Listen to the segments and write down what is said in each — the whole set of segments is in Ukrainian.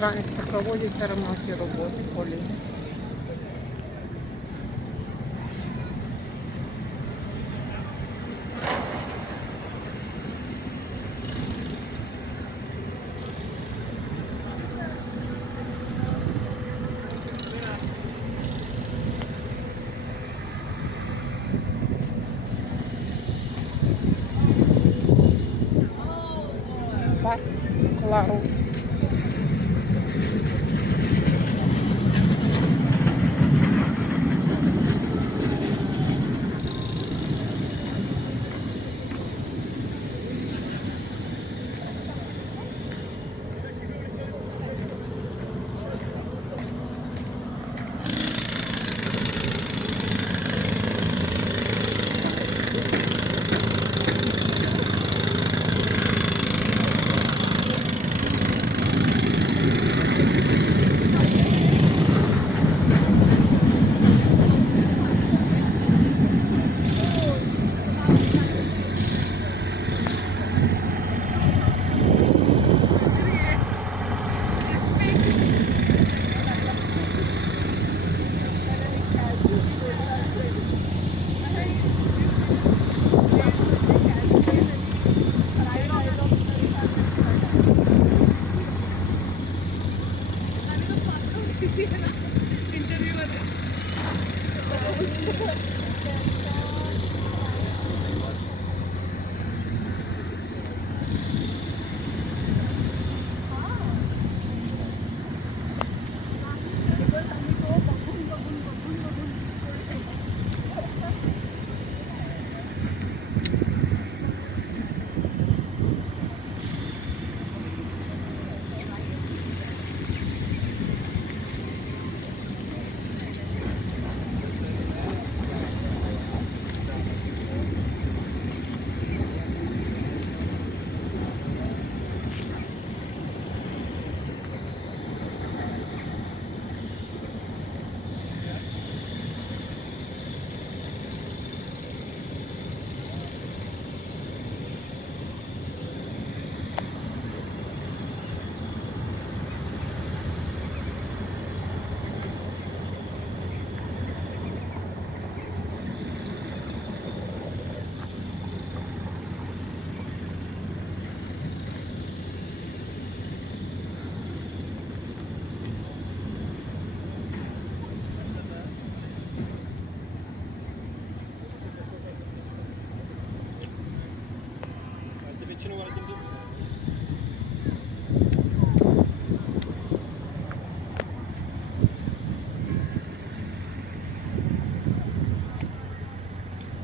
Українська проводяться ремонтні роботи по лінії. Парк Клару.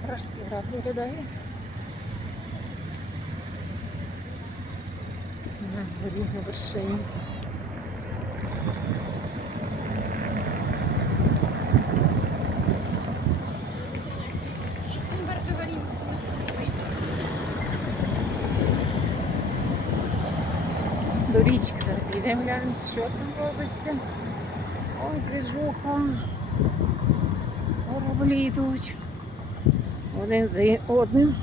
Пражський град виглядає. На горі, на вершині. До річки зараз підемо, глянемо, що там робиться. Ой, движуха. Кораблі йдуть. Один за одним.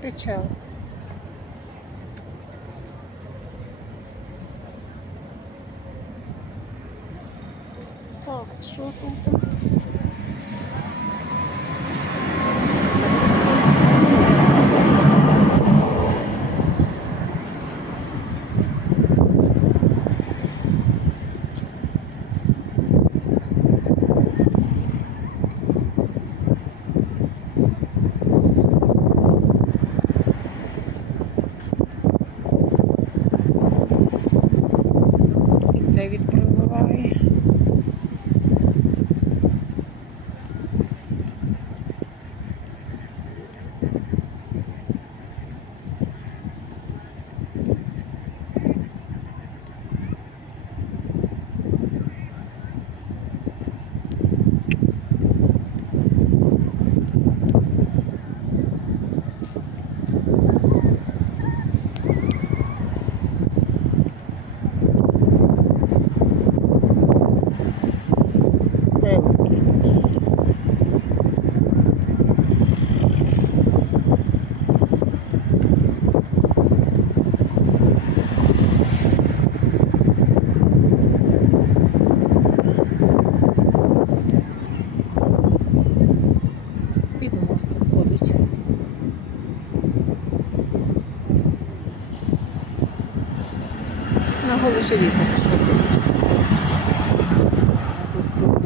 Причал. Так, що тут? І це відпливає. На Голошевіці пішов. На пусту.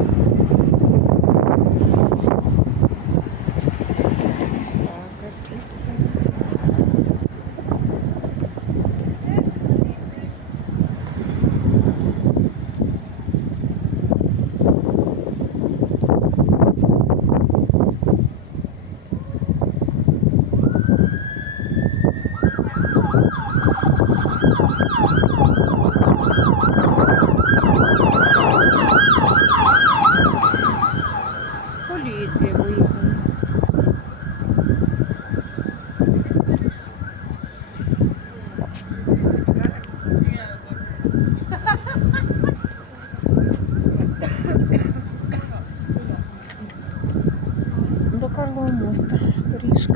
Так, а ці. Поліція виїхала. До Карлова моста доріжка.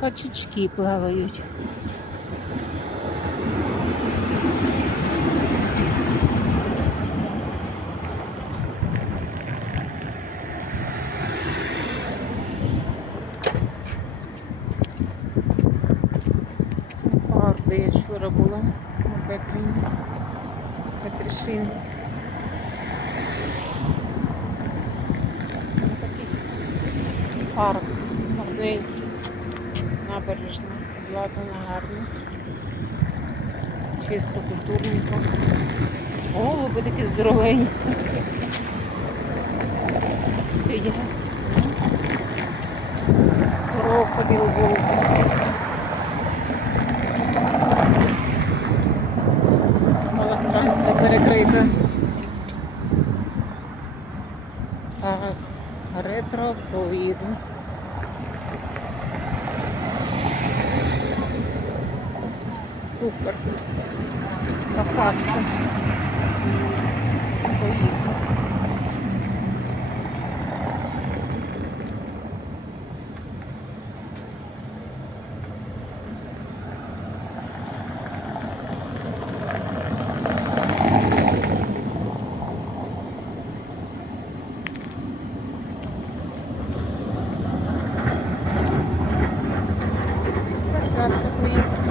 Качечки плавають. Парк, де я вчора була на Петришин. Такий парк гарненький, набережна, обладнана гарно, чисто культурненько. Голуби такі здоровенні сидять. Сорока білобока. Малостранська перекрита. Ретрофлоїд. Супер. Кавказка. Поїхати. Двадцятка поїхати.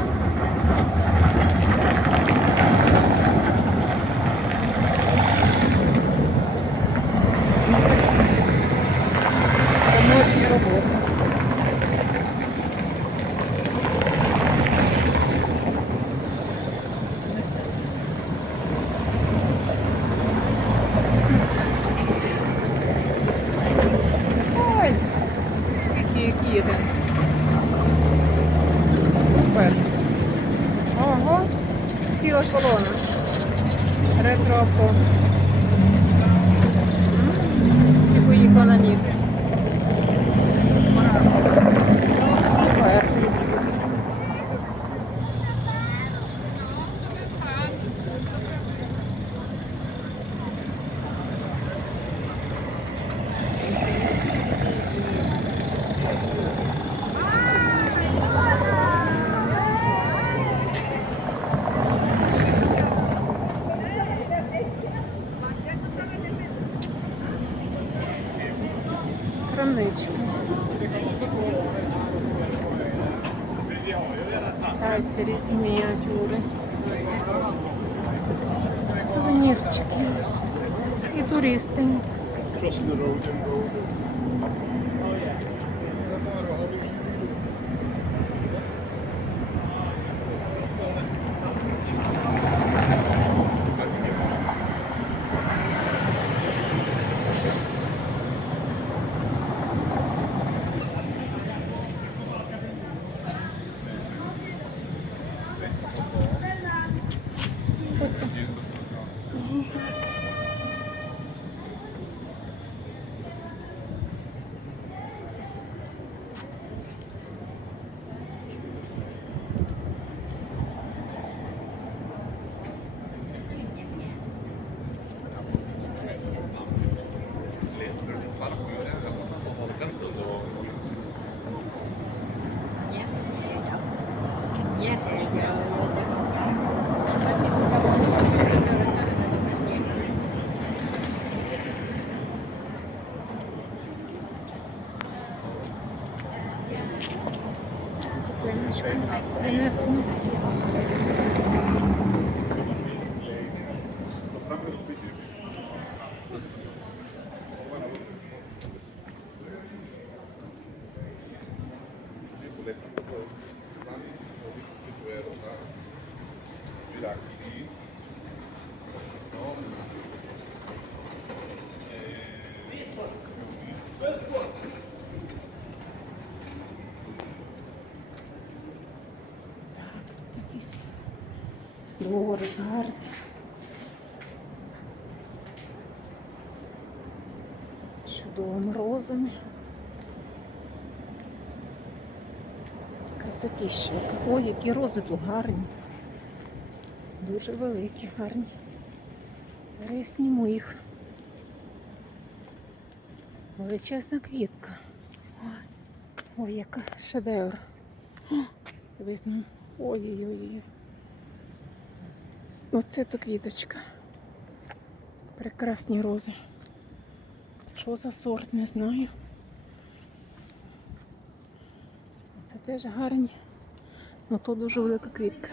Ремонтні роботи. Ой, скільки їх їде. Супер. Ого, ціла колона. Ретроавто. І поїхала на місце. Супер. Крамничка. Тайці різні мініатюри. Сувенірчики. І туристи. Зупиночку принесено. Якийсь дворик гарний. Чудовими розами. Красотіща. Ой, які рози тут гарні. Дуже великі, гарні. Зараз я зніму їх. Величезна квітка. Ой, яка шедевр. Дивись, ну. Ой-ой-ой. Оце то квіточка. Прекрасні рози. Що за сорт, не знаю. Це теж гарні. Ну то дуже велика квітка.